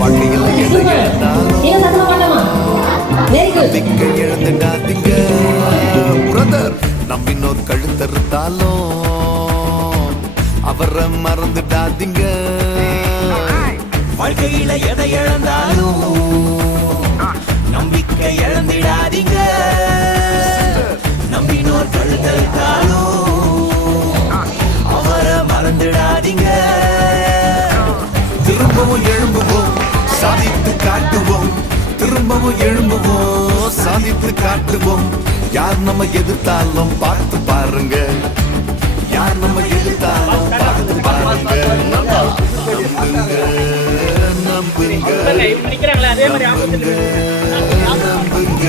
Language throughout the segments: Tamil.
வாழ்க்கையில் எதை நம்பிக்கை இழந்துடாதீங்க பிரதர். நம்பினோர் கழுத்தறுத்தாலும் அவரை மறந்துடாதீங்க. வாழ்க்கையில எதை இழந்தாலும் நம்பிக்கை இழந்திடாதீங்க. நம்பினோர் கழுத்தறுத்தாலும் அவரை மறந்துடாதீங்க. திரும்பவும் எழும்புவோம், சாதித்து காட்டுவோம். திரும்பவும் எழும்புவோம், சாதித்து காட்டுவோம். யார் நம்ம எதிர்த்தாலும் பார்த்து பாருங்க. யார் நம்ம எதிர்த்தாலும் பார்த்து பாருங்க. நம்புங்க, நம்புங்க, நம்புங்க.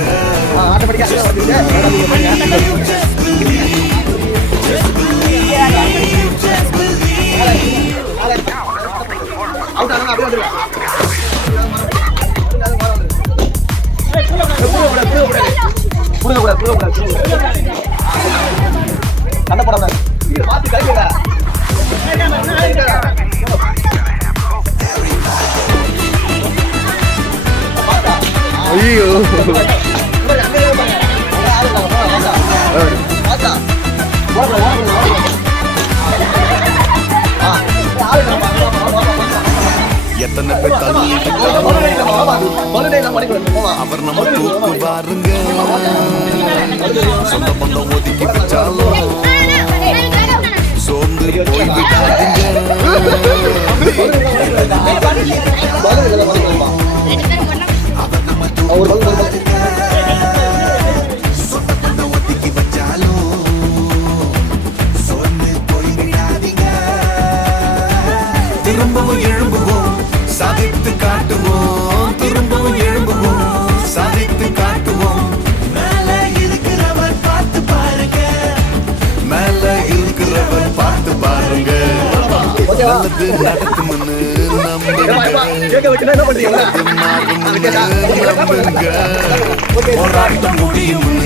ஐயோ எத்தனை பேர் தள்ளி அவர் நம்ம தூக்குவாருங்க. சொந்த பந்தம் ஒதுக்கி வச்சாலும் சோர்ந்து போய்விடாதீங்க. சொந்த பந்தம் ஒதுக்கி வச்சாலும் சோர்ந்து போய்விடாதீங்க. திரும்பவும் எழும்புவோம், சாதித்து காட்டுவோம். திரும்பவும் எழும்புவோம், சாதித்து காட்டுவோம். மேல இருக்கிறவர் பார்த்து பாருங்க. மேல இருக்கிறவர் பார்த்து பாருங்க. நல்லது நடக்கும்னு நம்புங்க. நல்லது மாறும்னு நம்புங்க. போராட்டம் முடியும்